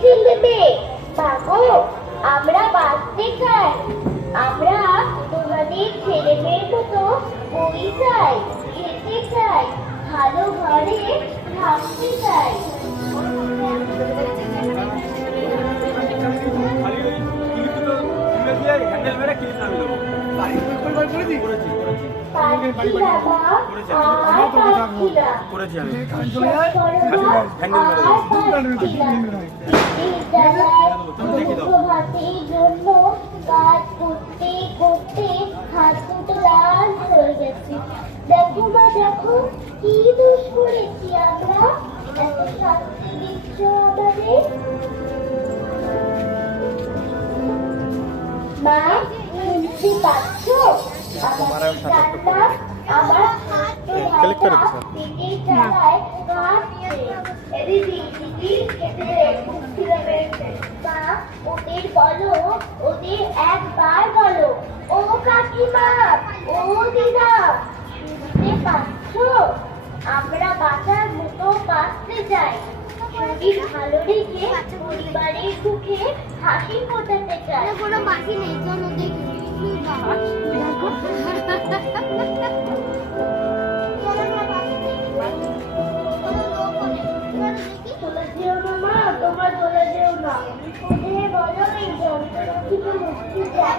ছেলেবে ভাগো, আমরা বাঁচতে চাই। আমরা তোমাদের ছেলে মেয়ের মতো বই চাই, খেতে চাই, ভালো ঘরে থাকতে চাই। জন্য কাজ করতে করতে হাত দুটো লাল হয়ে গেছে। দেখো মা দেখো, কি দোষ করেছি আমরা, এত শাস্তি দিচ্ছ আমাদের। মা শুনতে পাচ্ছ আমার কান্না? আমার পেটের জ্বালায় কাঁপছে। মা ওদের বলো, ওদের একবার বলো, ও কাকিমা, ও দিদা, শুনতে পাচ্ছ? আমরা বাঁচার মতো বাঁচতে চাই, শরীর ভালো রেখে পরিবারের মুখে হাসি ফোটাতে চাই। কোনো বাকি নেই, চলো দেখি। চলে যেও না মা, তোমার চলে যেও না। ওদের বলো এই যন্ত্রণা থেকে মুক্তি চাই।